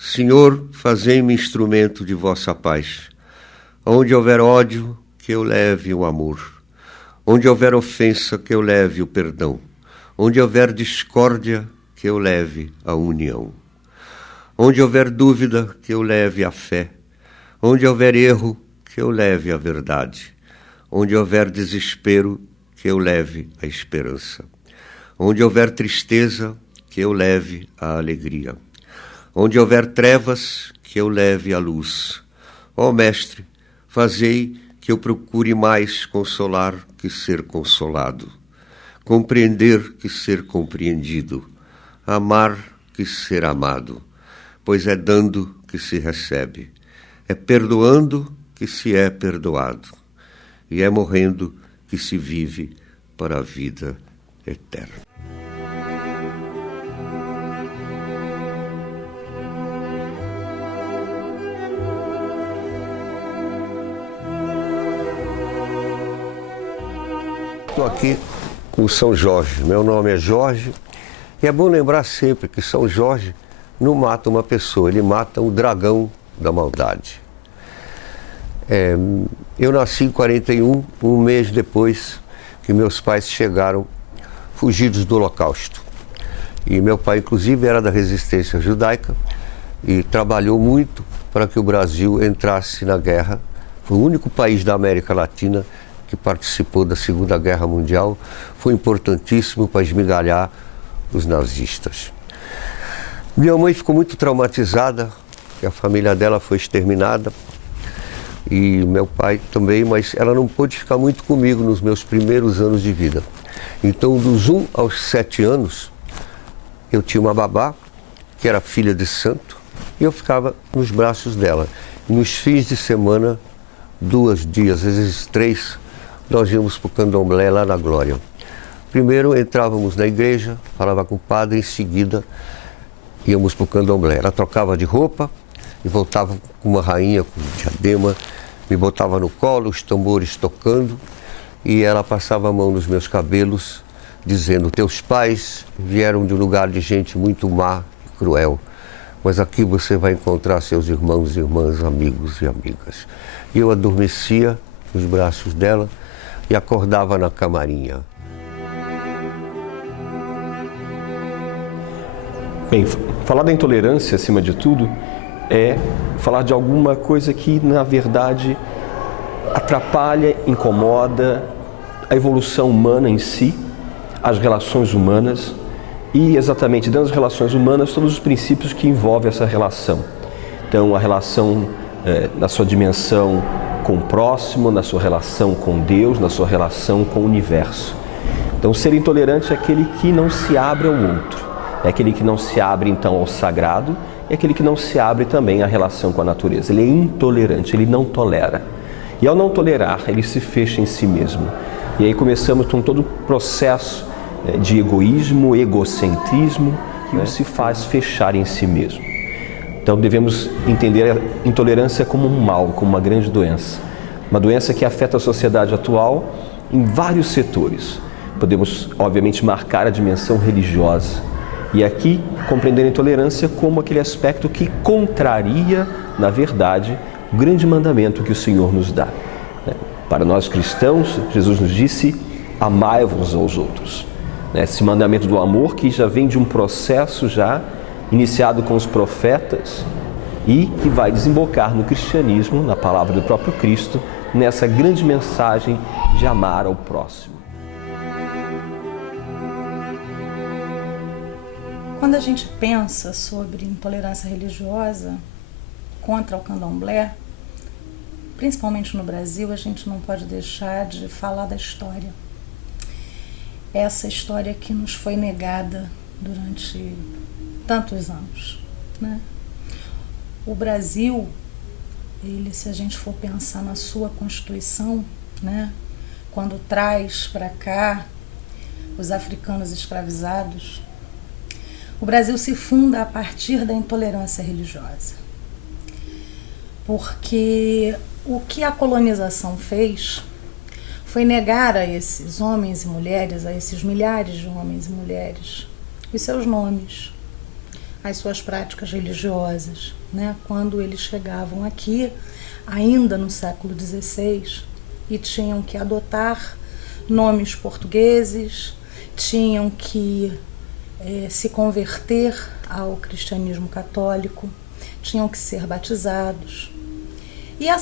Senhor, fazei-me instrumento de vossa paz. Onde houver ódio, que eu leve o amor. Onde houver ofensa, que eu leve o perdão. Onde houver discórdia, que eu leve a união. Onde houver dúvida, que eu leve a fé. Onde houver erro, que eu leve a verdade. Onde houver desespero, que eu leve a esperança. Onde houver tristeza, que eu leve a alegria. Onde houver trevas, que eu leve a luz. Ó Mestre, fazei que eu procure mais consolar que ser consolado, compreender que ser compreendido, amar que ser amado, pois é dando que se recebe, é perdoando que se é perdoado, e é morrendo que se vive para a vida eterna. Estou aqui com São Jorge. Meu nome é Jorge e é bom lembrar sempre que São Jorge não mata uma pessoa, ele mata o dragão da maldade. Eu nasci em 41, um mês depois que meus pais chegaram fugidos do Holocausto. E meu pai, inclusive, era da resistência judaica e trabalhou muito para que o Brasil entrasse na guerra. Foi o único país da América Latina que participou da Segunda Guerra Mundial, foi importantíssimo para esmigalhar os nazistas. Minha mãe ficou muito traumatizada, que a família dela foi exterminada, e meu pai também, mas ela não pôde ficar muito comigo nos meus primeiros anos de vida. Então, dos 1 aos 7 anos, eu tinha uma babá, que era filha de santo, e eu ficava nos braços dela. E nos fins de semana, 2 dias, às vezes 3, nós íamos para o candomblé lá na Glória. Primeiro entrávamos na igreja, falava com o padre, em seguida íamos para o candomblé. Ela trocava de roupa e voltava com uma rainha, com diadema, me botava no colo, os tambores tocando, e ela passava a mão nos meus cabelos, dizendo: teus pais vieram de um lugar de gente muito má e cruel, mas aqui você vai encontrar seus irmãos e irmãs, amigos e amigas. E eu adormecia nos braços dela e acordava na camarinha. Bem, falar da intolerância, acima de tudo, é falar de alguma coisa que, na verdade, atrapalha, incomoda a evolução humana em si, as relações humanas e, exatamente, dentro das relações humanas, todos os princípios que envolvem essa relação. Então, a relação na sua dimensão com o próximo, na sua relação com Deus, na sua relação com o universo. Então, ser intolerante é aquele que não se abre ao outro, é aquele que não se abre, então, ao sagrado, é aquele que não se abre também à relação com a natureza. Ele é intolerante, ele não tolera. E ao não tolerar, ele se fecha em si mesmo. E aí começamos com todo o processo de egoísmo, egocentrismo, que se faz fechar em si mesmo. Então devemos entender a intolerância como um mal, como uma grande doença. Uma doença que afeta a sociedade atual em vários setores. Podemos, obviamente, marcar a dimensão religiosa. E aqui, compreender a intolerância como aquele aspecto que contraria, na verdade, o grande mandamento que o Senhor nos dá. Para nós cristãos, Jesus nos disse: amai-vos aos outros. Esse mandamento do amor que já vem de um processo já iniciado com os profetas e que vai desembocar no cristianismo, na palavra do próprio Cristo, nessa grande mensagem de amar ao próximo. Quando a gente pensa sobre intolerância religiosa contra o candomblé, principalmente no Brasil, a gente não pode deixar de falar da história. Essa história que nos foi negada durante tantos anos, né? O Brasil, ele, se a gente for pensar na sua Constituição, né, quando traz para cá os africanos escravizados, o Brasil se funda a partir da intolerância religiosa. Porque o que a colonização fez foi negar a esses homens e mulheres, a esses milhares de homens e mulheres, os seus nomes, as suas práticas religiosas, né? Quando eles chegavam aqui, ainda no século XVI, e tinham que adotar nomes portugueses, tinham que se converter ao cristianismo católico, tinham que ser batizados. E a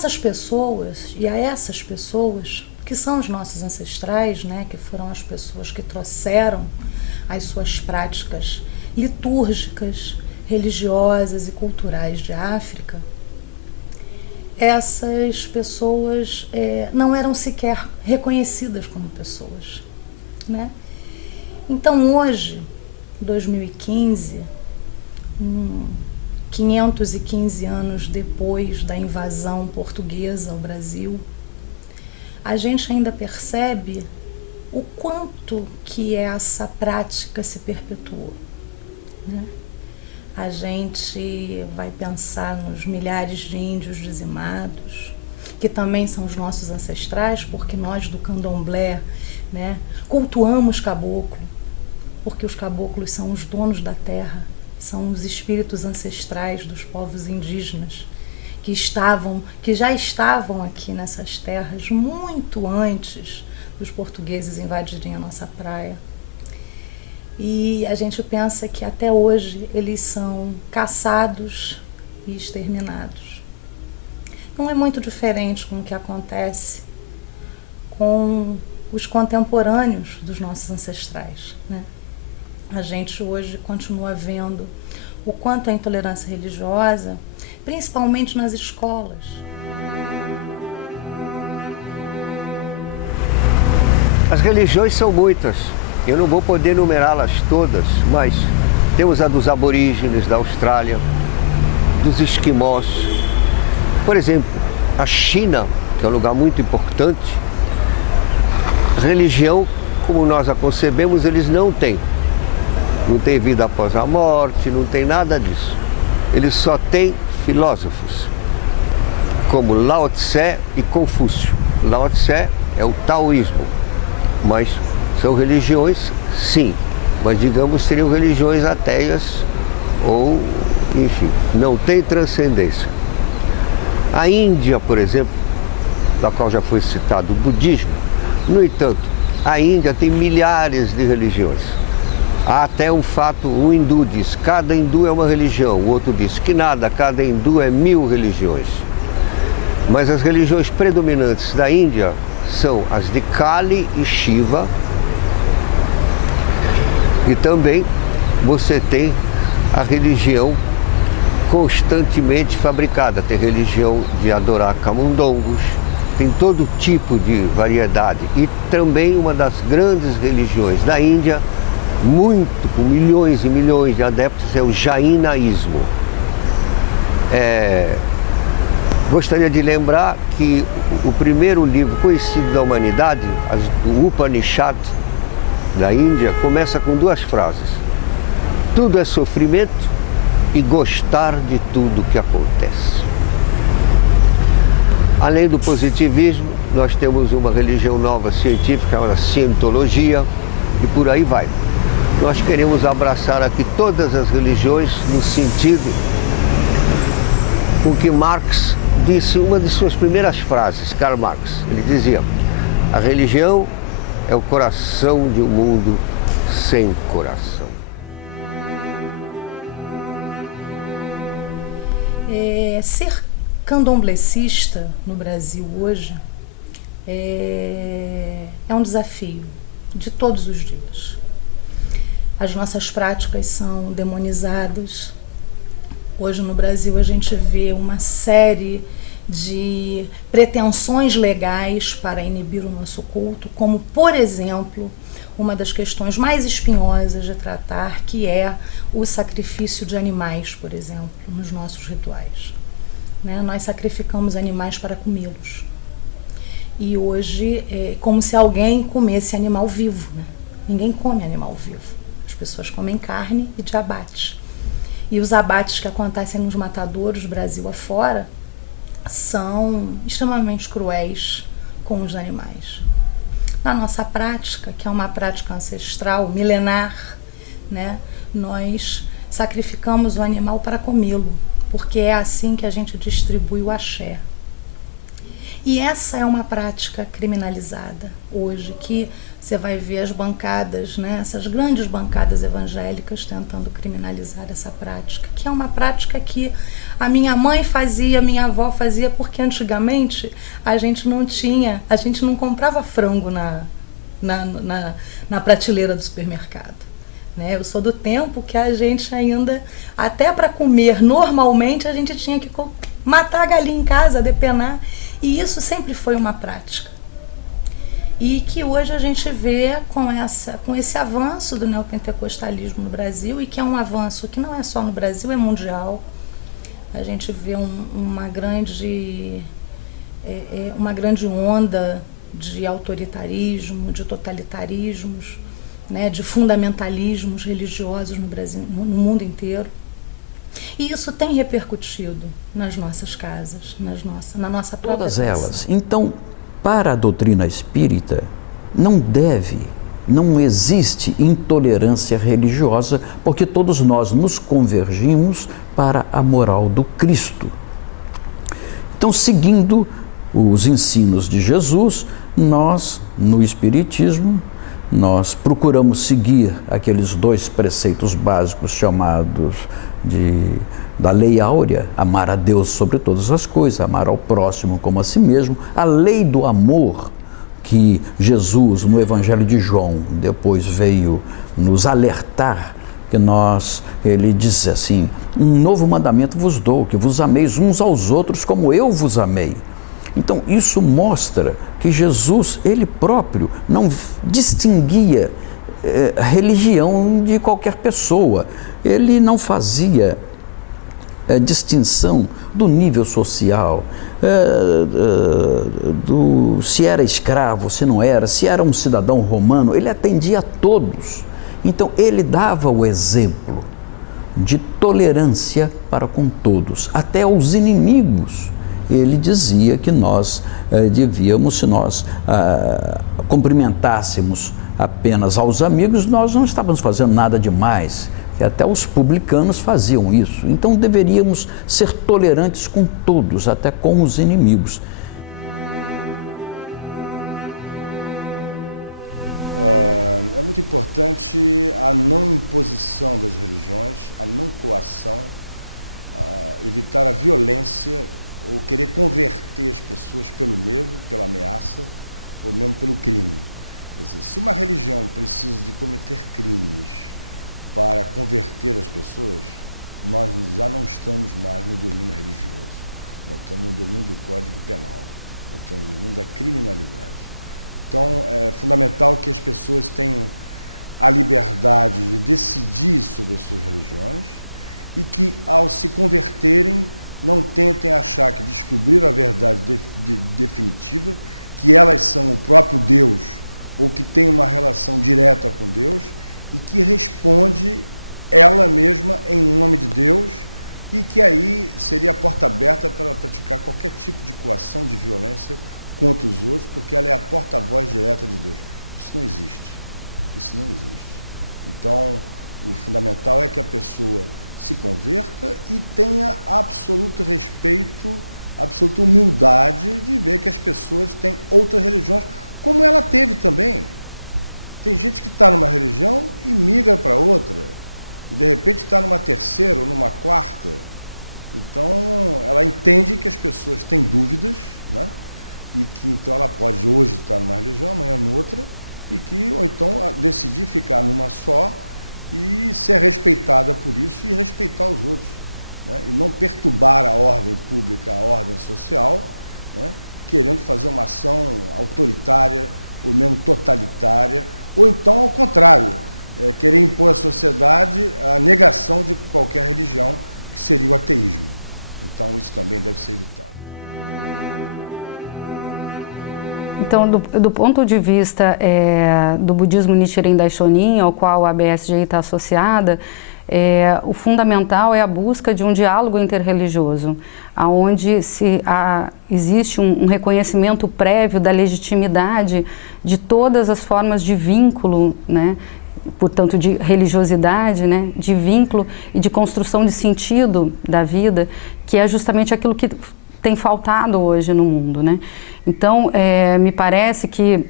essas pessoas, que são os nossos ancestrais, né, que foram as pessoas que trouxeram as suas práticas litúrgicas, religiosas e culturais de África, essas pessoas não eram sequer reconhecidas como pessoas, né? Então hoje, 2015, 515 anos depois da invasão portuguesa ao Brasil, a gente ainda percebe o quanto que essa prática se perpetuou, né? A gente vai pensar nos milhares de índios dizimados, que também são os nossos ancestrais, porque nós do candomblé, né, cultuamos caboclo, porque os caboclos são os donos da terra, são os espíritos ancestrais dos povos indígenas, que já estavam aqui nessas terras muito antes dos portugueses invadirem a nossa praia. E a gente pensa que até hoje eles são caçados e exterminados. Não é muito diferente com o que acontece com os contemporâneos dos nossos ancestrais, né? A gente hoje continua vendo o quanto a intolerância religiosa, principalmente nas escolas. As religiões são muitas. Eu não vou poder numerá-las todas, mas temos a dos aborígenes da Austrália, dos esquimós. Por exemplo, a China, que é um lugar muito importante, religião, como nós a concebemos, eles não têm. Não tem vida após a morte, não tem nada disso. Eles só têm filósofos, como Lao Tse e Confúcio. Lao Tse é o taoísmo, mas são religiões, sim, mas digamos seriam religiões ateias ou, enfim, não tem transcendência. A Índia, por exemplo, da qual já foi citado o budismo, no entanto, a Índia tem milhares de religiões. Há até um fato, um hindu diz, cada hindu é uma religião, o outro diz que nada, cada hindu é 1000 religiões. Mas as religiões predominantes da Índia são as de Kali e Shiva, e também você tem a religião constantemente fabricada. Tem religião de adorar camundongos, tem todo tipo de variedade. E também uma das grandes religiões da Índia, muito, com milhões e milhões de adeptos, é o Jainaísmo. Gostaria de lembrar que o primeiro livro conhecido da humanidade, o Upanishad, da Índia, começa com 2 frases. Tudo é sofrimento e gostar de tudo que acontece. Além do positivismo, nós temos uma religião nova científica, chamada Cientologia, e por aí vai. Nós queremos abraçar aqui todas as religiões no sentido com que Marx disse, uma de suas primeiras frases, Karl Marx, ele dizia: a religião é o coração de um mundo sem coração. Ser candomblecista no Brasil hoje é um desafio de todos os dias. As nossas práticas são demonizadas. Hoje no Brasil a gente vê uma série de pretensões legais para inibir o nosso culto, como, por exemplo, uma das questões mais espinhosas de tratar, que é o sacrifício de animais, por exemplo, nos nossos rituais. Né? Nós sacrificamos animais para comê-los. E hoje é como se alguém comesse animal vivo, né? Ninguém come animal vivo. As pessoas comem carne e de abate. E os abates que acontecem nos matadouros, Brasil afora, são extremamente cruéis com os animais. Na nossa prática, que é uma prática ancestral, milenar, né, nós sacrificamos o animal para comê-lo, porque é assim que a gente distribui o axé. E essa é uma prática criminalizada hoje, que você vai ver as bancadas, né, essas grandes bancadas evangélicas tentando criminalizar essa prática, que é uma prática que a minha mãe fazia, a minha avó fazia, porque antigamente a gente não comprava frango na prateleira do supermercado. Né? Eu sou do tempo que a gente ainda, até para comer normalmente, a gente tinha que matar a galinha em casa, depenar. E isso sempre foi uma prática. E que hoje a gente vê com esse avanço do neopentecostalismo no Brasil, e que é um avanço que não é só no Brasil, é mundial. A gente vê uma grande onda de autoritarismo, de totalitarismos, né, de fundamentalismos religiosos no Brasil, no mundo inteiro. E isso tem repercutido nas nossas casas, na nossa própria todas casa. elas. Então, para a doutrina espírita, não existe intolerância religiosa, porque todos nós nos convergimos para a moral do Cristo. Então, seguindo os ensinos de Jesus, nós, no Espiritismo, nós procuramos seguir aqueles 2 preceitos básicos chamados da lei áurea, amar a Deus sobre todas as coisas, amar ao próximo como a si mesmo, a lei do amor, que Jesus, no Evangelho de João, depois veio nos alertar, que ele diz assim: um novo mandamento vos dou, que vos ameis uns aos outros como eu vos amei. Então, isso mostra que Jesus, ele próprio, não distinguia religião de qualquer pessoa. Ele não fazia distinção do nível social, se era escravo, se não era, se era um cidadão romano. Ele atendia a todos. Então, ele dava o exemplo de tolerância para com todos, até aos inimigos. Ele dizia que nós devíamos, se nós cumprimentássemos apenas aos amigos, nós não estávamos fazendo nada demais, que até os publicanos faziam isso. Então deveríamos ser tolerantes com todos, até com os inimigos. É muito importante a não imposição das religiões, a não coação, evitar a violência ou querer converter as pessoas pelo medo, pela ameaça ou mesmo pelo crime. Quer dizer, se uma religião precisa de cometer crimes para converter as pessoas, nós já não estamos mais no domínio religioso. Nós estamos no domínio do Código Penal, nós estamos no domínio da criminalidade. Então, é fundamental que as pessoas tenham a liberdade de decidir sobre as suas religiões e que, ao se converterem, não tentem achar que descobriram a verdade definitiva, que elas são o próprio Deus ou que têm uma relação direta com Deus e que responde ela mesma em nome de Deus, e que aí seria a porta aberta para praticar qualquer tipo de coação, de violência contra os outros, porque ela é a porta-voz direta de Deus. Isso não existe. Isso não existe. Então, o fundamental é que a pessoa se converta e tenha absoluto respeito, absoluta humildade de ver que as pessoas têm outras religiões, como ela teve também. Tem gente que está numa religião e migra para outra, e de repente está numa terceira ou numa quarta. Então, ela entende que as pessoas têm dúvidas, né? E que então ela pode hoje estar numa religião, amanhã noutra, ou então decidir ficar numa só e ser respeitada por isso e respeitar os outros, né? E não perturbar a ordem pública, a ordem social, né? Querendo fazer uma ação autoritária ou mesmo totalitária, ou então ao contrário, querer impor à sociedade a negação de qualquer religião, que seria o ateísmo. Então isso também deve ser evitado. Então, do ponto de vista do budismo Nichiren Daishonin, ao qual a ABSGI está associada, o fundamental é a busca de um diálogo interreligioso, onde existe um reconhecimento prévio da legitimidade de todas as formas de vínculo, né, portanto de religiosidade, né, de vínculo e de construção de sentido da vida, que é justamente aquilo que tem faltado hoje no mundo, né? Então, me parece que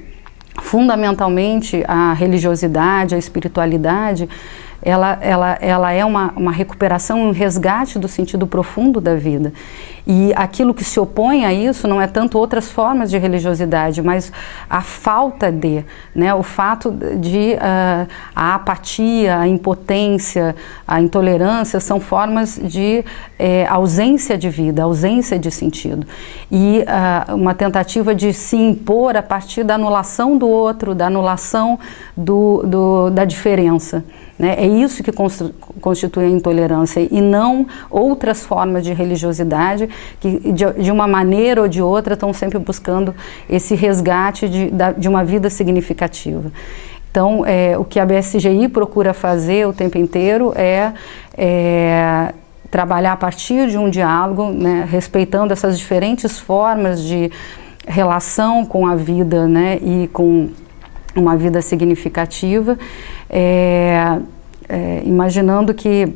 fundamentalmente a religiosidade, a espiritualidade, ela é uma recuperação, um resgate do sentido profundo da vida. E aquilo que se opõe a isso não é tanto outras formas de religiosidade, mas a falta de, né, o fato de a apatia, a impotência, a intolerância são formas de ausência de vida, ausência de sentido. E uma tentativa de se impor a partir da anulação do outro, da anulação da diferença. Né? É isso que constitui a intolerância e não outras formas de religiosidade que de uma maneira ou de outra estão sempre buscando esse resgate de uma vida significativa. Então, o que a BSGI procura fazer o tempo inteiro é trabalhar a partir de um diálogo, né, respeitando essas diferentes formas de relação com a vida, né, e com uma vida significativa, imaginando que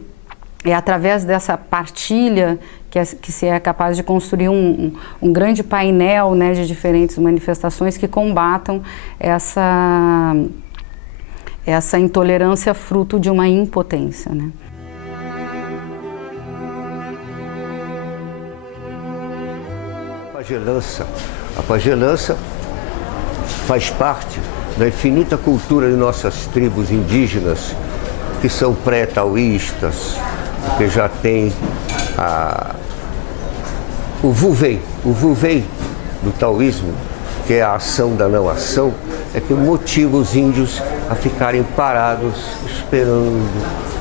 é através dessa partilha que se é capaz de construir um grande painel, né, de diferentes manifestações que combatam essa intolerância fruto de uma impotência, né? A pagelança faz parte da infinita cultura de nossas tribos indígenas, que são pré-taoístas, que já tem o Wu-Wei do taoísmo, que é a ação da não ação, é que motiva os índios a ficarem parados esperando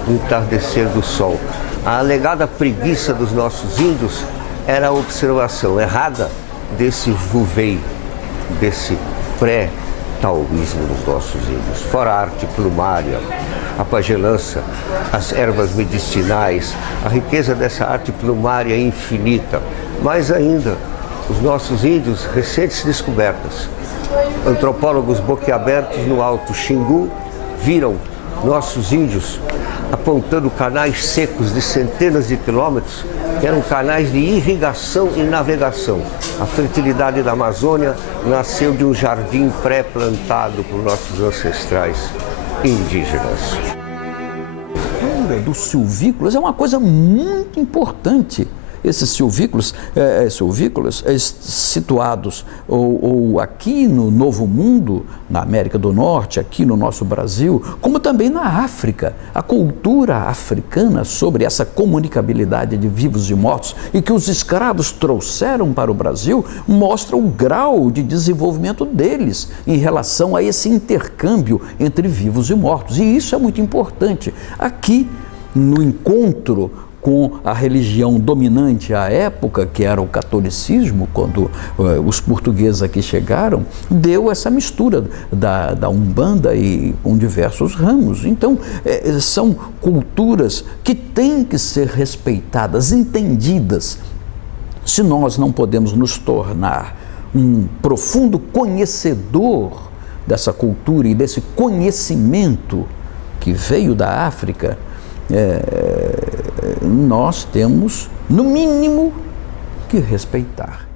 o entardecer do sol. A alegada preguiça dos nossos índios era a observação errada desse Wu-Wei, desse pré-taoísmo dos nossos índios. Fora a arte plumária, a pagelança, as ervas medicinais, a riqueza dessa arte plumária infinita. Mais ainda, os nossos índios recentes descobertas. Antropólogos boquiabertos no Alto Xingu viram nossos índios apontando canais secos de centenas de quilômetros, que eram canais de irrigação e navegação. A fertilidade da Amazônia nasceu de um jardim pré-plantado por nossos ancestrais indígenas. A cultura dos silvícolas é uma coisa muito importante. Esses silvícolas situados ou aqui no Novo Mundo, na América do Norte, aqui no nosso Brasil, como também na África. A cultura africana sobre essa comunicabilidade de vivos e mortos e que os escravos trouxeram para o Brasil mostra o grau de desenvolvimento deles em relação a esse intercâmbio entre vivos e mortos. E isso é muito importante. Aqui, no encontro com a religião dominante à época, que era o catolicismo, quando os portugueses aqui chegaram, deu essa mistura da Umbanda e com diversos ramos. Então, são culturas que têm que ser respeitadas, entendidas. Se nós não podemos nos tornar um profundo conhecedor dessa cultura e desse conhecimento que veio da África, nós temos, no mínimo, que respeitar.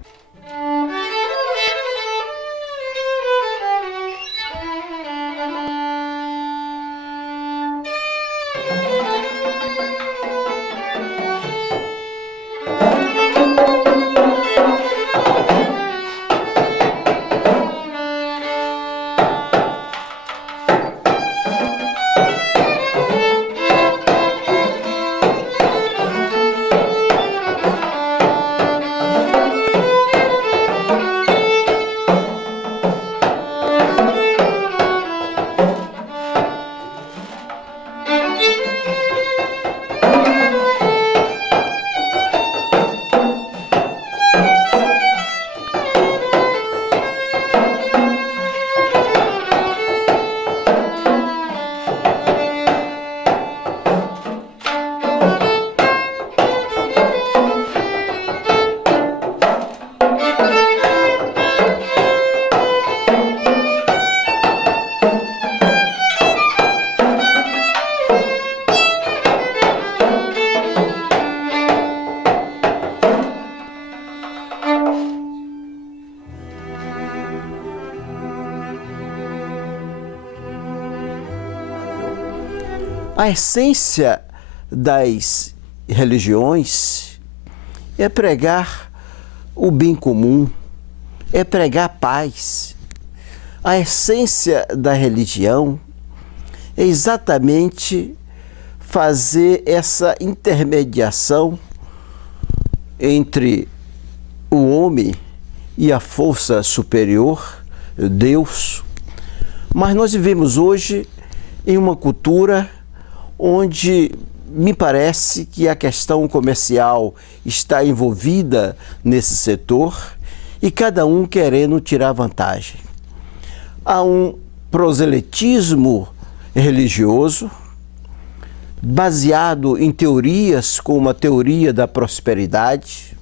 A essência das religiões é pregar o bem comum, é pregar paz. A essência da religião é exatamente fazer essa intermediação entre o homem e a força superior, Deus. Mas nós vivemos hoje em uma cultura onde me parece que a questão comercial está envolvida nesse setor e cada um querendo tirar vantagem. Há um proselitismo religioso baseado em teorias como a teoria da prosperidade,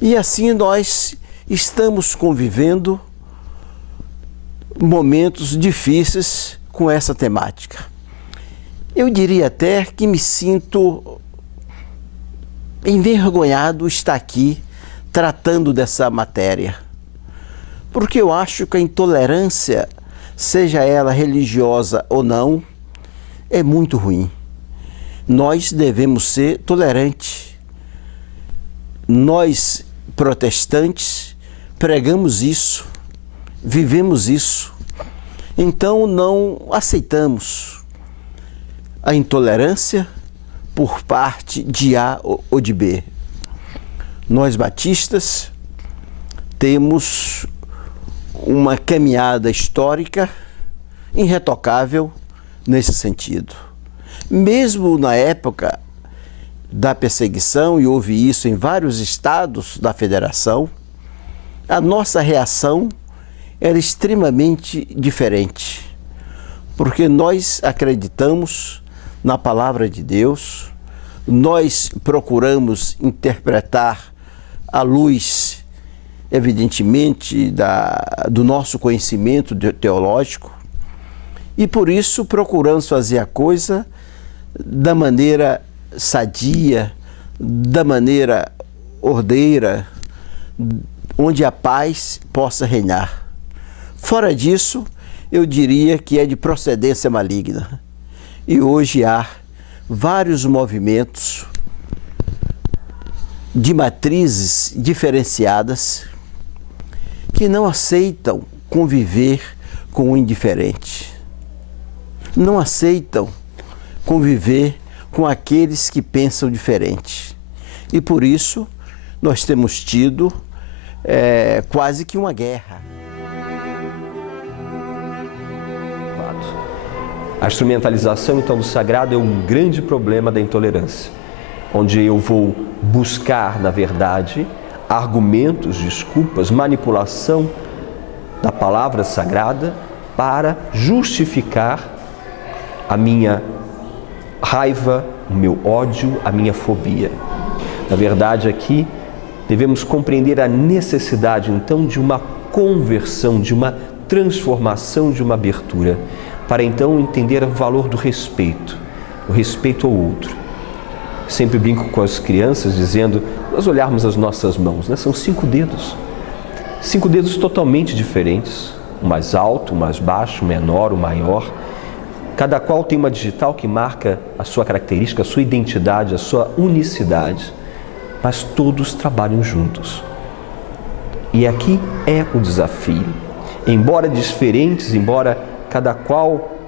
e assim nós estamos convivendo momentos difíceis com essa temática. Eu diria até que me sinto envergonhado de estar aqui tratando dessa matéria, porque eu acho que a intolerância, seja ela religiosa ou não, é muito ruim. Nós devemos ser tolerantes. Nós, protestantes, pregamos isso, vivemos isso. Então não aceitamos a intolerância por parte de A ou de B. Nós batistas temos uma caminhada histórica irretocável nesse sentido. Mesmo na época da perseguição, e houve isso em vários estados da federação, a nossa reação era extremamente diferente, porque nós acreditamos na palavra de Deus, nós procuramos interpretar à luz, evidentemente, do nosso conhecimento teológico, e por isso procuramos fazer a coisa da maneira sadia, da maneira ordeira, onde a paz possa reinar. Fora disso, eu diria que é de procedência maligna. E hoje há vários movimentos de matrizes diferenciadas que não aceitam conviver com o indiferente. Não aceitam conviver com aqueles que pensam diferente. E por isso nós temos tido quase que uma guerra. A instrumentalização, então, do sagrado é um grande problema da intolerância, onde eu vou buscar, na verdade, argumentos, desculpas, manipulação da palavra sagrada para justificar a minha raiva, o meu ódio, a minha fobia. Na verdade, aqui devemos compreender a necessidade, então, de uma conversão, de uma transformação, de uma abertura, para então entender o valor do respeito, o respeito ao outro. Sempre brinco com as crianças dizendo, nós olharmos as nossas mãos, né? São 5 dedos. 5 dedos totalmente diferentes, o mais alto, o mais baixo, o menor, o maior. Cada qual tem uma digital que marca a sua característica, a sua identidade, a sua unicidade, mas todos trabalham juntos. E aqui é o desafio. Embora diferentes, embora cada qual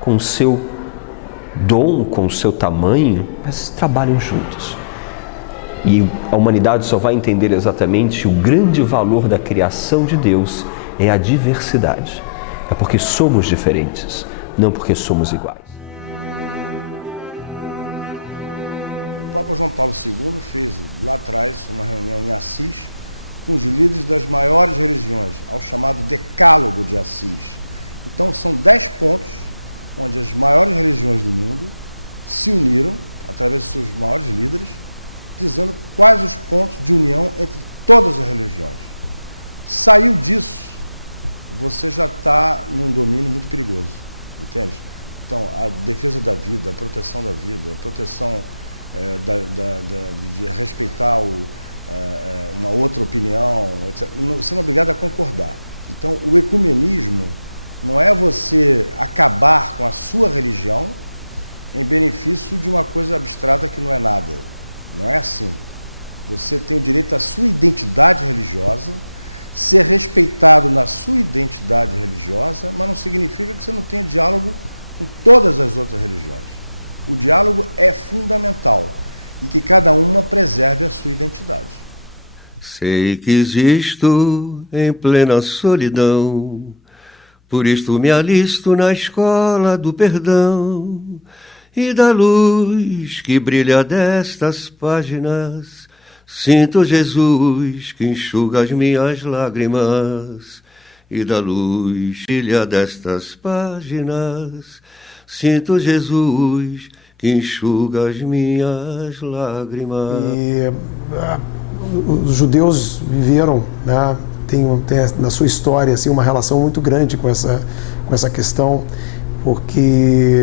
com o seu dom, com o seu tamanho, mas trabalham juntos. E a humanidade só vai entender exatamente o grande valor da criação de Deus é a diversidade. É porque somos diferentes, não porque somos iguais. O Papa João Paulo II fez lá atrás uma reunião em Assis com os líderes das maiores religiões, ao chamado Decálogo de Assis. Então são 10 pontos onde as maiores religiões do mundo se uniram, através de seus maiores líderes, dizendo quais os pontos de união entre todas as religiões. Saiu disso, você já está num domínio muito perigoso, entende? Então, a defesa da vida, a proteção da vida, a proteção de respeitar uma outra opinião, etc. Você não é obrigado a concordar. Então, o ecumenismo não é você acabar com a sua religião em benefício de uma coisa abstrata que não é nada. Não é assim. Você tem o direito à sua identidade religiosa, ser respeitado na sua identidade religiosa, mas não significa que você não tenha diálogo com todas as outras religiões. O diálogo é fundamental e que cada uma preserve a sua identidade. Sei que existo em plena solidão, por isto me alisto na escola do perdão, e da luz que brilha destas páginas sinto Jesus que enxuga as minhas lágrimas. E da luz que brilha destas páginas sinto Jesus que enxuga as minhas lágrimas. E os judeus viveram, né, tem na sua história assim, uma relação muito grande com essa questão, porque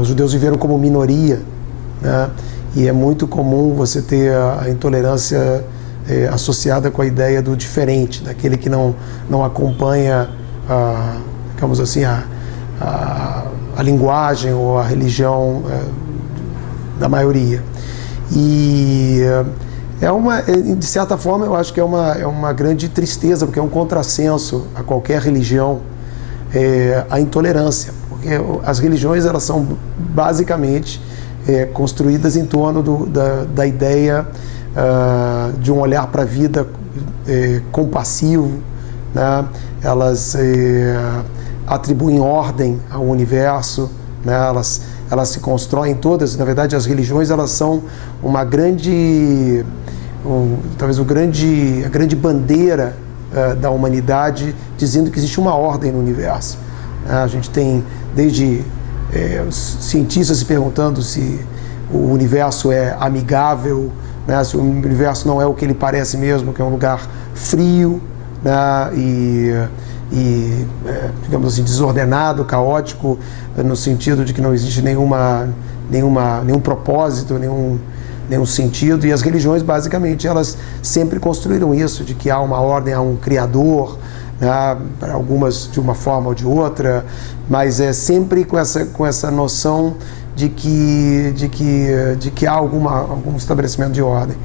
os judeus viveram como minoria, né, e é muito comum você ter a intolerância associada com a ideia do diferente, daquele que não acompanha, digamos assim, a linguagem ou a religião da maioria. E de certa forma, eu acho que é uma grande tristeza, porque é um contrassenso a qualquer religião, a intolerância, porque as religiões, elas são basicamente construídas em torno da ideia de um olhar para a vida compassivo, né? Elas atribuem ordem ao universo, né? Elas se constroem todas. Na verdade, as religiões, elas são uma grande, talvez a grande bandeira da humanidade, dizendo que existe uma ordem no universo. A gente tem desde os cientistas se perguntando se o universo é amigável, né? Se o universo não é o que ele parece mesmo, que é um lugar frio, né? Digamos assim, desordenado, caótico, no sentido de que não existe nenhum propósito, nenhum sentido. E as religiões, basicamente, elas sempre construíram isso, de que há uma ordem, há um criador, né? Para algumas de uma forma ou de outra, mas é sempre com essa noção de que há algum estabelecimento de ordem.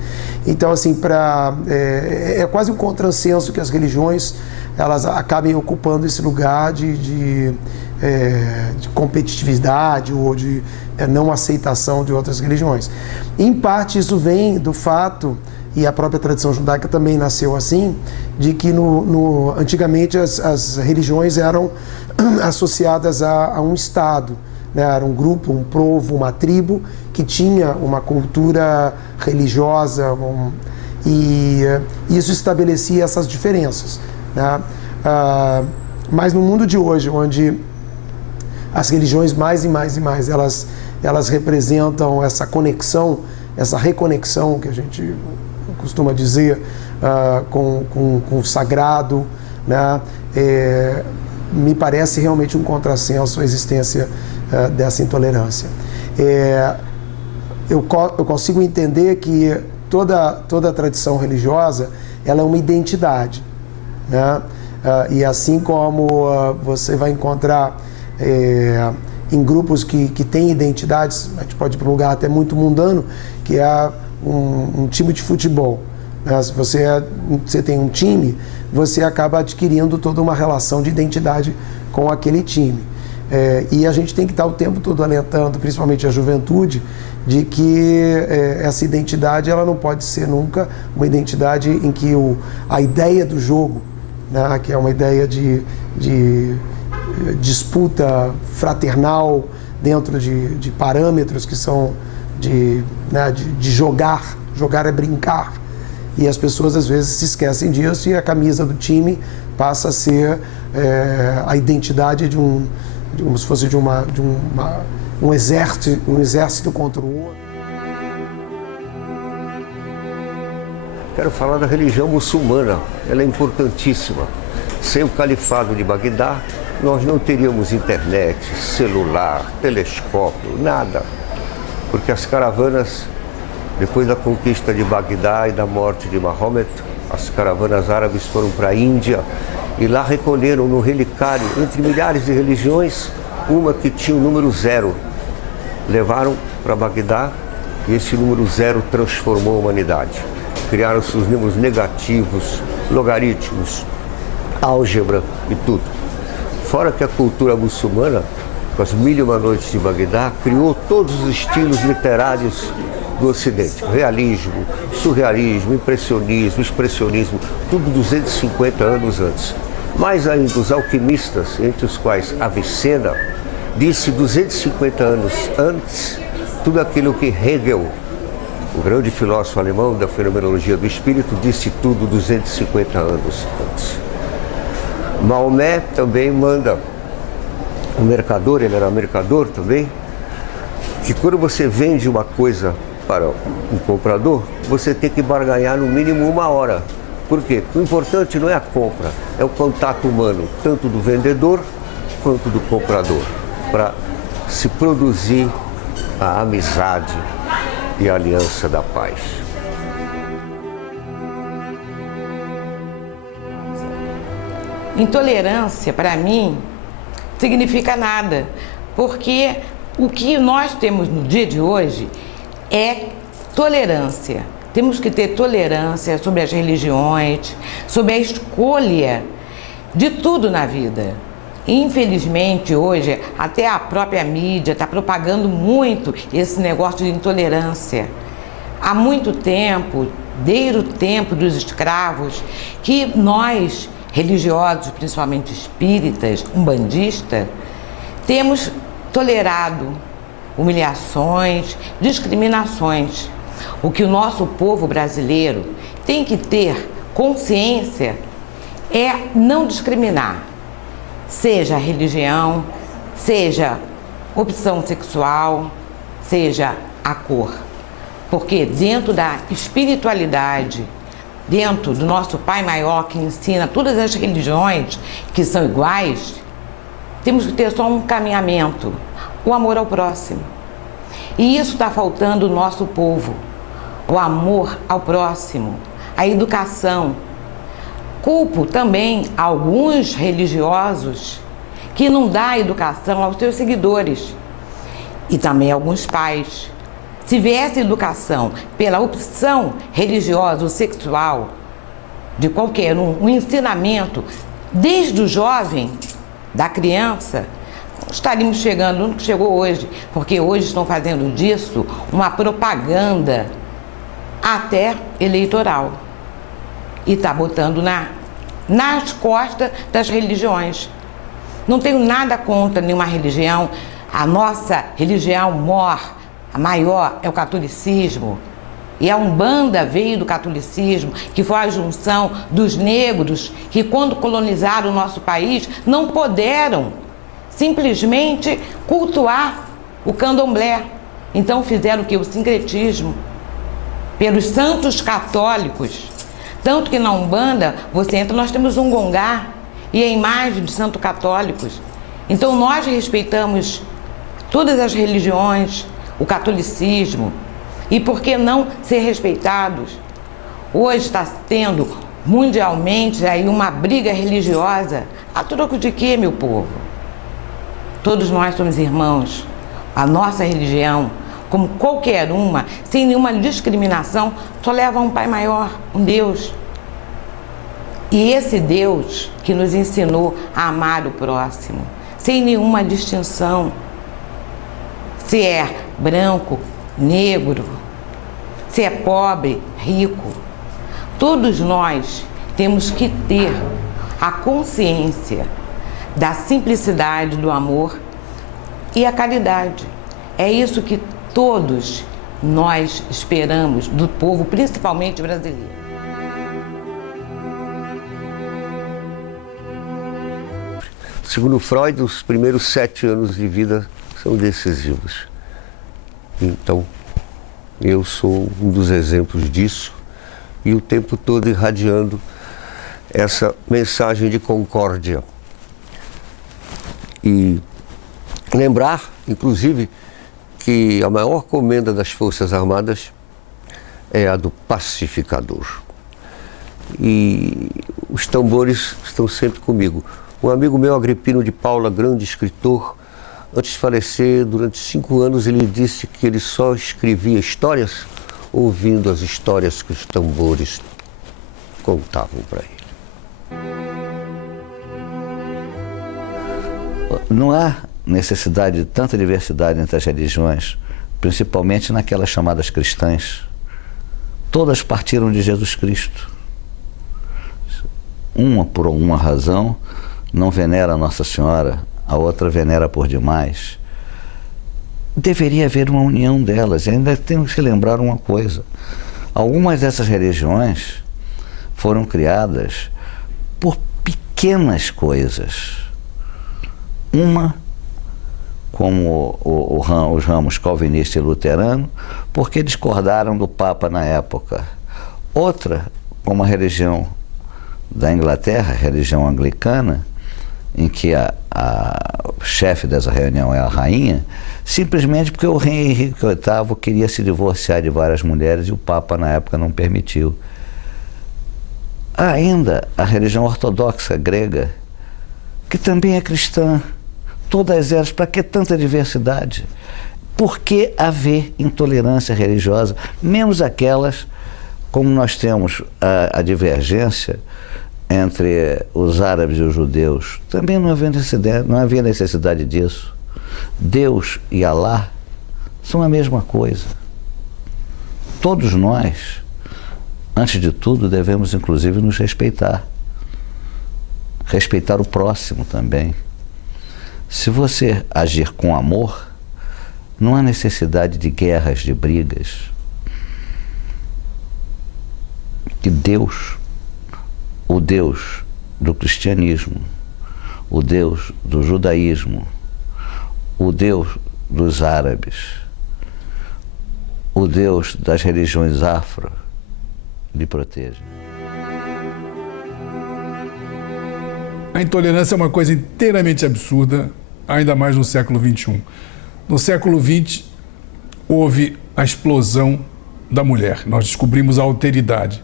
Então, assim, é quase um contrassenso que as religiões, elas acabem ocupando esse lugar de competitividade ou de não aceitação de outras religiões. Em parte, isso vem do fato, e a própria tradição judaica também nasceu assim, de que antigamente as religiões eram associadas a um Estado, né? Era um grupo, um povo, uma tribo que tinha uma cultura religiosa, e isso estabelecia essas diferenças, né? Mas no mundo de hoje, onde as religiões mais e mais elas representam essa conexão, essa reconexão que a gente costuma dizer com o sagrado, né? Me parece realmente um contrassenso a existência dessa intolerância. Eu consigo entender que toda a tradição religiosa, ela é uma identidade, né? E assim como você vai encontrar em grupos que têm identidades, a gente pode ir para um lugar até muito mundano, que é um time de futebol, né? Se você tem um time, você acaba adquirindo toda uma relação de identidade com aquele time. E a gente tem que estar o tempo todo alentando, principalmente a juventude, de que essa identidade, ela não pode ser nunca uma identidade em que a ideia do jogo, né, que é uma ideia de disputa fraternal dentro de parâmetros que são de jogar é brincar, e as pessoas às vezes se esquecem disso, e a camisa do time passa a ser a identidade como se fosse um exército contra o outro. Quero falar da religião muçulmana, ela é importantíssima. Sem o califado de Bagdá, nós não teríamos internet, celular, telescópio, nada. Porque as caravanas, depois da conquista de Bagdá e da morte de Mahomet, as caravanas árabes foram para a Índia e lá recolheram no relicário, entre milhares de religiões, uma que tinha o número 0. levaram para Bagdá e esse número zero transformou a humanidade. Criaram-se os números negativos, logaritmos, álgebra e tudo. Fora que a cultura muçulmana, com as 1001 Noites de Bagdá, criou todos os estilos literários do Ocidente. Realismo, surrealismo, impressionismo, expressionismo, tudo 250 anos antes. Mais ainda, os alquimistas, entre os quais Avicena, disse 250 anos antes tudo aquilo que Hegel, o grande filósofo alemão da fenomenologia do espírito, disse tudo 250 anos antes. Maomé também manda o mercador, ele era mercador também, que quando você vende uma coisa para um comprador, você tem que barganhar no mínimo 1 hora. Por quê? O importante não é a compra, é o contato humano, tanto do vendedor quanto do comprador, para se produzir a amizade e a aliança da paz. Intolerância, para mim, significa nada, porque o que nós temos no dia de hoje é tolerância. Temos que ter tolerância sobre as religiões, sobre a escolha de tudo na vida. Infelizmente, hoje, até a própria mídia está propagando muito esse negócio de intolerância. Há muito tempo, desde o tempo dos escravos, que nós, religiosos, principalmente espíritas, umbandistas, temos tolerado humilhações, discriminações. O que o nosso povo brasileiro tem que ter consciência é não discriminar, seja religião, seja opção sexual, seja a cor. Porque dentro da espiritualidade, dentro do nosso Pai Maior que ensina todas as religiões que são iguais, temos que ter só um caminhamento, o amor ao próximo. E isso está faltando no nosso povo, o amor ao próximo, a educação. Culpo também alguns religiosos que não dão educação aos seus seguidores e também alguns pais. Se viesse educação pela opção religiosa ou sexual de qualquer um ensinamento desde o jovem, da criança, estaríamos chegando onde chegou hoje, porque hoje estão fazendo disso uma propaganda até eleitoral e está botando nas costas das religiões. Não tenho nada contra nenhuma religião. A nossa religião a maior é o catolicismo, e a Umbanda veio do catolicismo, que foi a junção dos negros que, quando colonizaram o nosso país, não puderam simplesmente cultuar o candomblé. Então fizeram o que? O sincretismo pelos santos católicos. Tanto que na Umbanda, você entra, nós temos um gongá e a imagem de santos católicos. Então nós respeitamos todas as religiões, o catolicismo, e por que não ser respeitados? Hoje está tendo mundialmente aí uma briga religiosa. A troco de quê, meu povo? Todos nós somos irmãos. A nossa religião, como qualquer uma, sem nenhuma discriminação, só leva a um Pai Maior, um Deus. E esse Deus que nos ensinou a amar o próximo, sem nenhuma distinção, se é branco, negro, se é pobre, rico. Todos nós temos que ter a consciência da simplicidade do amor e a caridade. É isso que todos nós esperamos do povo, principalmente brasileiro. Segundo Freud, os primeiros 7 anos de vida são decisivos. Então, eu sou um dos exemplos disso e o tempo todo irradiando essa mensagem de concórdia. E lembrar, inclusive, que a maior comenda das Forças Armadas é a do pacificador. E os tambores estão sempre comigo. Um amigo meu, Agripino de Paula, grande escritor, antes de falecer, durante 5 anos, ele disse que ele só escrevia histórias ouvindo as histórias que os tambores contavam para ele. Não há necessidade de tanta diversidade entre as religiões, principalmente naquelas chamadas cristãs. Todas partiram de Jesus Cristo. Uma, por alguma razão, não venera Nossa Senhora, a outra venera por demais. Deveria haver uma união delas. Ainda temos que lembrar uma coisa. Algumas dessas religiões foram criadas por pequenas coisas. Uma, como os ramos calvinista e luterano, porque discordaram do Papa na época. Outra, como a religião da Inglaterra, a religião anglicana, em que a chefe dessa reunião é a rainha, simplesmente porque o rei Henrique VIII queria se divorciar de várias mulheres e o Papa na época não permitiu. Há ainda a religião ortodoxa grega, que também é cristã. Todas elas, para que tanta diversidade? Por que haver intolerância religiosa, menos aquelas, como nós temos a divergência entre os árabes e os judeus? Também não havia necessidade disso. Deus e Alá são a mesma coisa. Todos nós, antes de tudo, devemos inclusive nos respeitar. Respeitar o próximo também. Se você agir com amor, não há necessidade de guerras, de brigas. Que Deus, o Deus do cristianismo, o Deus do judaísmo, o Deus dos árabes, o Deus das religiões afro, lhe proteja. A intolerância é uma coisa inteiramente absurda, ainda mais no século XXI. No século XX, houve a explosão da mulher. Nós descobrimos a alteridade.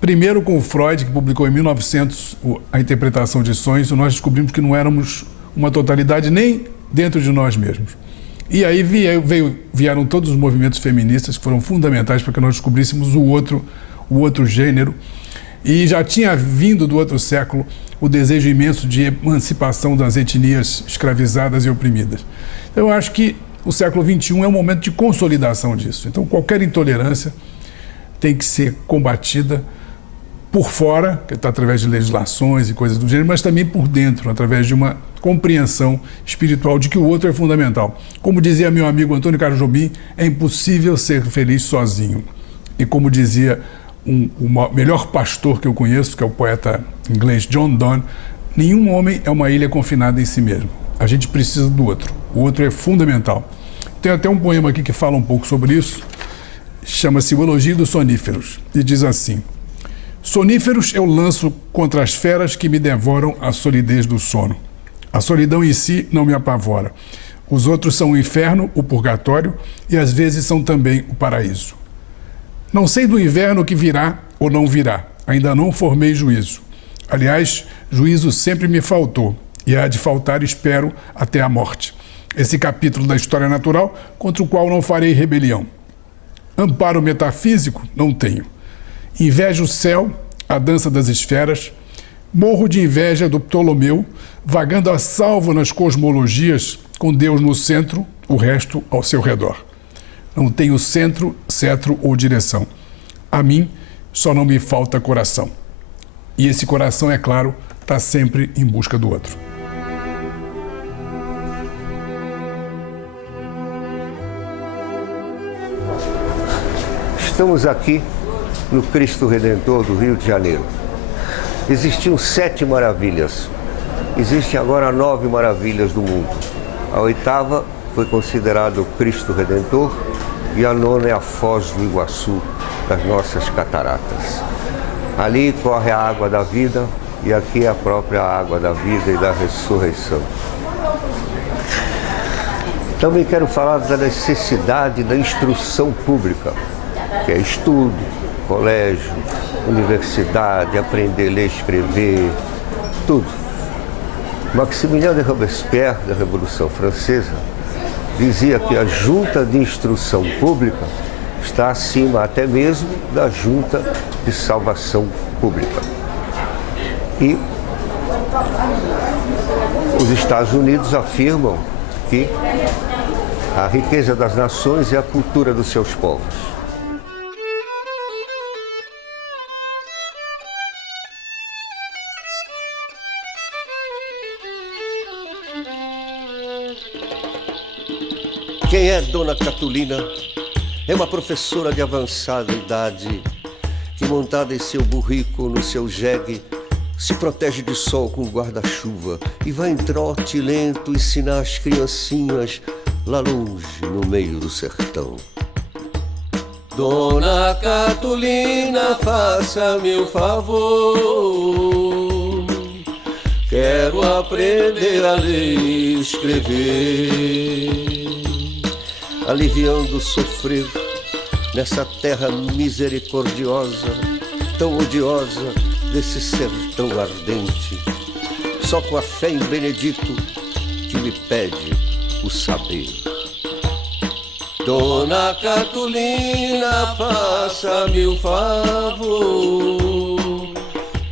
Primeiro com o Freud, que publicou em 1900 a interpretação de sonhos, nós descobrimos que não éramos uma totalidade nem dentro de nós mesmos. E aí vieram todos os movimentos feministas que foram fundamentais para que nós descobríssemos o outro gênero. E já tinha vindo do outro século o desejo imenso de emancipação das etnias escravizadas e oprimidas. Então, eu acho que o século XXI é um momento de consolidação disso. Então, qualquer intolerância tem que ser combatida por fora, que está através de legislações e coisas do gênero, mas também por dentro, através de uma compreensão espiritual de que o outro é fundamental. Como dizia meu amigo Antônio Carlos Jobim, é impossível ser feliz sozinho. E como dizia o melhor pastor que eu conheço, que é o poeta inglês John Donne, nenhum homem é uma ilha confinada em si mesmo. A gente precisa do outro. O outro é fundamental. Tem até um poema aqui que fala um pouco sobre isso. Chama-se O Elogio dos Soníferos. E diz assim: soníferos eu lanço contra as feras que me devoram a solidez do sono. A solidão em si não me apavora. Os outros são o inferno, o purgatório, e às vezes são também o paraíso. Não sei do inverno que virá ou não virá, ainda não formei juízo. Aliás, juízo sempre me faltou, e há de faltar, espero, até a morte. Esse capítulo da história natural, contra o qual não farei rebelião. Amparo metafísico, não tenho. Invejo o céu, a dança das esferas, morro de inveja do Ptolomeu, vagando a salvo nas cosmologias, com Deus no centro, o resto ao seu redor. Não tenho centro, cetro ou direção. A mim só não me falta coração. E esse coração, é claro, está sempre em busca do outro. Estamos aqui no Cristo Redentor do Rio de Janeiro. Existiam 7 maravilhas. Existem agora 9 maravilhas do mundo. A 8ª foi considerada o Cristo Redentor e a 9ª é a Foz do Iguaçu, das nossas cataratas. Ali corre a água da vida e aqui é a própria água da vida e da ressurreição. Também quero falar da necessidade da instrução pública, que é estudo, colégio, universidade, aprender a ler, escrever, tudo. Maximilien de Robespierre, da Revolução Francesa, dizia que a junta de instrução pública está acima até mesmo da junta de salvação pública. E os Estados Unidos afirmam que a riqueza das nações é a cultura dos seus povos. Quem é Dona Catulina? É uma professora de avançada idade que, montada em seu burrico, no seu jegue, se protege de sol com guarda-chuva e vai em trote lento ensinar as criancinhas lá longe, no meio do sertão. Dona Catulina, faça-me o favor, quero aprender a ler e escrever, aliviando o sofrer nessa terra misericordiosa, tão odiosa desse sertão ardente. Só com a fé em Benedito que me pede o saber. Dona Catulina, faça-me o favor,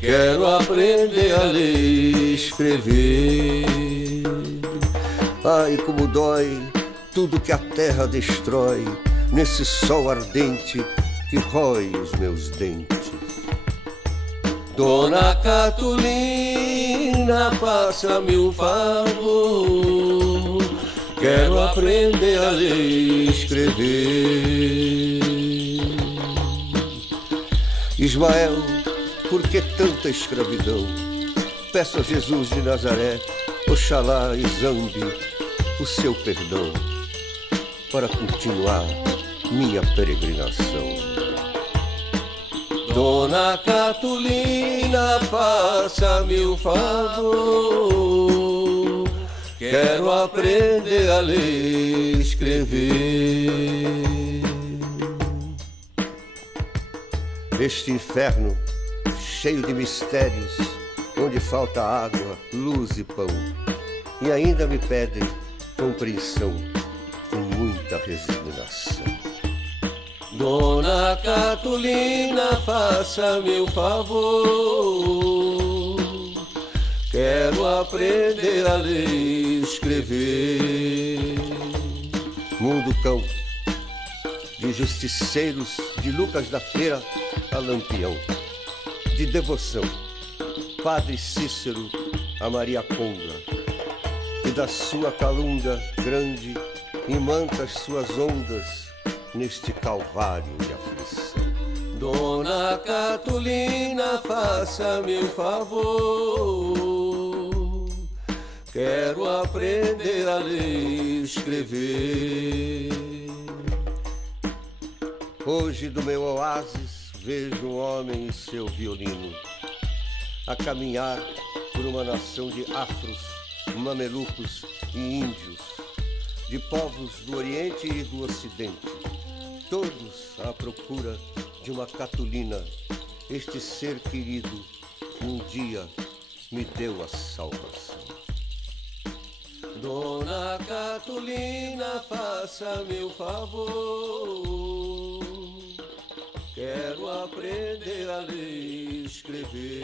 quero aprender a ler e escrever. Ai, como dói tudo que a terra destrói nesse sol ardente que rói os meus dentes. Dona Catulina, faça-me o favor, quero aprender a ler e escrever. Ismael, por que tanta escravidão? Peço a Jesus de Nazaré, Oxalá e Zambi, o seu perdão, para continuar minha peregrinação. Dona Catulina, faça-me o favor, quero aprender a ler e escrever. Este inferno, cheio de mistérios, onde falta água, luz e pão, e ainda me pedem compreensão com muita resignação. Dona Catulina, faça-me o favor, quero aprender a ler e escrever. Mundo cão, de justiceiros, de Lucas da Feira a Lampião, de devoção, Padre Cícero a Maria Conga, e da sua calunga grande imanta as suas ondas neste calvário de aflição. Dona Catulina, faça-me o favor, quero aprender a ler e escrever. Hoje do meu oásis vejo um homem e seu violino a caminhar por uma nação de afros, mamelucos e índios, de povos do Oriente e do Ocidente, todos à procura de uma Catulina, este ser querido um dia me deu a salvação. Dona Catulina, faça-me o favor, quero aprender a ler e escrever.